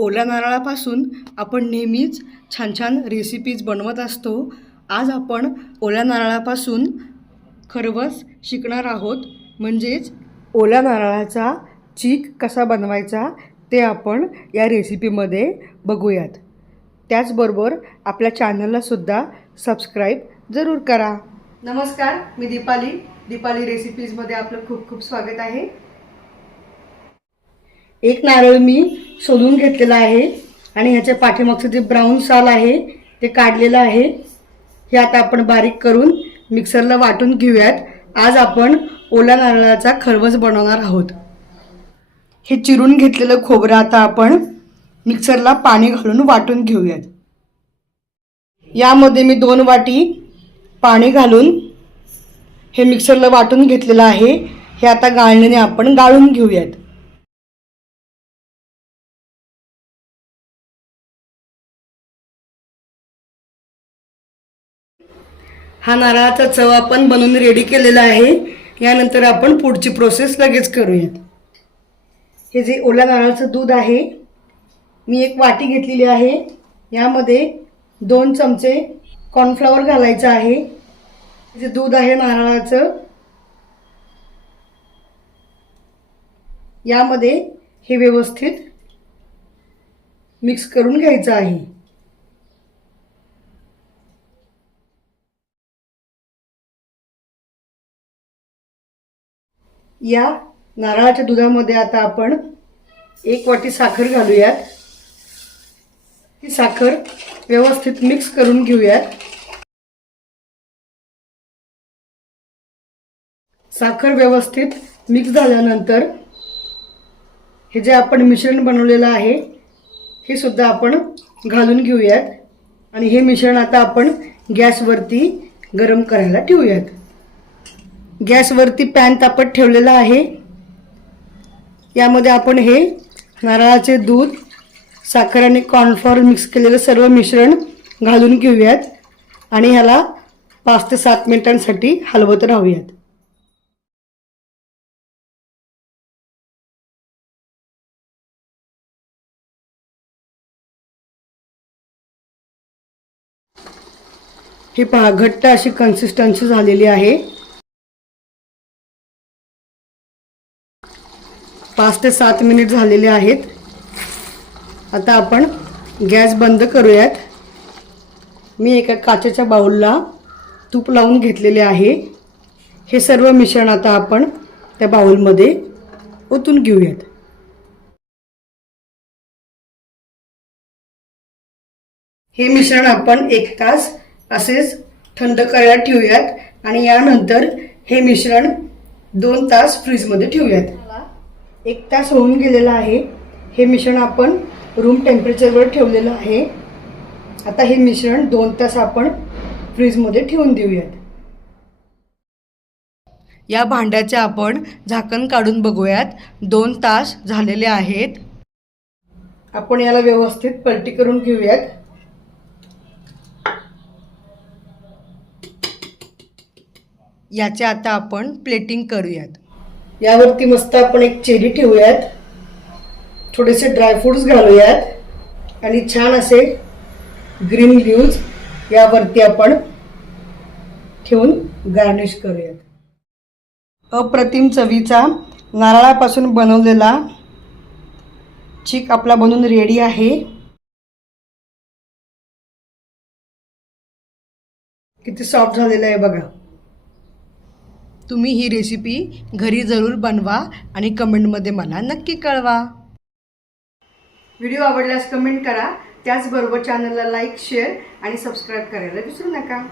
ओल्या नारळापासून आपण नेहमीच छान छान रेसिपीज बनवत असतो. आज आपण ओल्या नारळापासून खरवस शिकणार आहोत. म्हणजेच ओल्या नारळाचा चीक कसा बनवायचा ते आपण या रेसिपीमध्ये बघूयात. त्याचबरोबर आपल्या चॅनललासुद्धा सबस्क्राईब जरूर करा. नमस्कार मी दीपाली. दीपाली रेसिपीजमध्ये आपलं खूप खूप स्वागत आहे. एक नारळ मी सोलून घेतलेला आहे आणि ह्याच्या पाठीमागचं जे ब्राऊन साल आहे ते काढलेलं आहे. हे आता आपण बारीक करून मिक्सरला वाटून घेऊयात. आज आपण ओल्या नारळाचा खरवस बनवणार आहोत. हे चिरून घेतलेलं खोबरं आता आपण मिक्सरला पाणी घालून वाटून घेऊयात. यामध्ये मी दोन वाटी पाणी घालून हे मिक्सरला वाटून घेतलेलं आहे. हे आता गाळणीने आपण गाळून घेऊयात. हा नारळाचा चव आपण बनवून रेडी केलेला आहे. यानंतर आपण पुढची प्रोसेस लगेच करूयात. हे जे ओल्या नारळाचं दूध आहे मी एक वाटी घेतलेली आहे. यामध्ये दोन चमचे कॉर्नफ्लॉवर घालायचं आहे. जे दूध आहे नारळाचं यामध्ये हे व्यवस्थित मिक्स करून घ्यायचं आहे. या नारळाच्या दुधामध्ये आता आपण एक वाटी साखर घालूयात. ही साखर व्यवस्थित मिक्स करून घेऊयात. साखर व्यवस्थित मिक्स झाल्यानंतर हे जे आपण मिश्रण बनवलेलं आहे हे सुद्धा आपण घालून घेऊयात. आणि हे मिश्रण आता आपण गॅसवरती गरम करायला ठेवूयात. गॅसवरती पॅन तापत ठेवलेला आहे. यामध्ये आपण हे नारळाचे दूध साखर आणि कॉर्नफ्लॉवर मिक्स केलेलं सर्व मिश्रण घालून घेऊयात आणि ह्याला पाच ते सात मिनिटांसाठी हलवत राहूयात. हे पहा घट्ट अशी कन्सिस्टन्सी झालेली आहे. पाच ते सात मिनिट झालेले आहेत. आता आपण गॅस बंद करूयात. मी एका काचेच्या बाऊलला तूप लावून घेतलेले आहे. हे सर्व मिश्रण आता आपण त्या बाऊलमध्ये ओतून घेऊयात. हे मिश्रण आपण एक तास असेच थंड करायला ठेवूयात आणि यानंतर हे मिश्रण दोन तास फ्रीजमध्ये ठेवूयात. एक तास होऊन गेलेला आहे. हे मिश्रण आपण रूम टेम्परेचरवर ठेवलेलं आहे. आता हे मिश्रण दोन तास आपण फ्रीजमध्ये ठेवून देऊयात. या भांड्याचे आपण झाकण काढून बघूयात. दोन तास झालेले आहेत. आपण याला व्यवस्थित पलटी करून घेऊयात. याचे आता आपण प्लेटिंग करूयात. यावरती मस्त आपण एक चेरी ठेवूयात. थोडेसे ड्रायफ्रूट्स घालूयात. आणि छान असे ग्रीन लिव्ज यावरती आपण ठेवून गार्निश करूयात. अप्रतिम चवीचा नारळापासून बनवलेला चीक आपला बनवून रेडी आहे. किती सॉफ्ट झालेला आहे बघा. तुम्ही ही रेसिपी घरी जरूर बनवा आणि कमेंटमध्ये मला नक्की कळवा. व्हिडिओ आवडल्यास कमेंट करा. त्याचबरोबर चॅनलला लाईक शेअर आणि सबस्क्राईब करायला विसरू नका.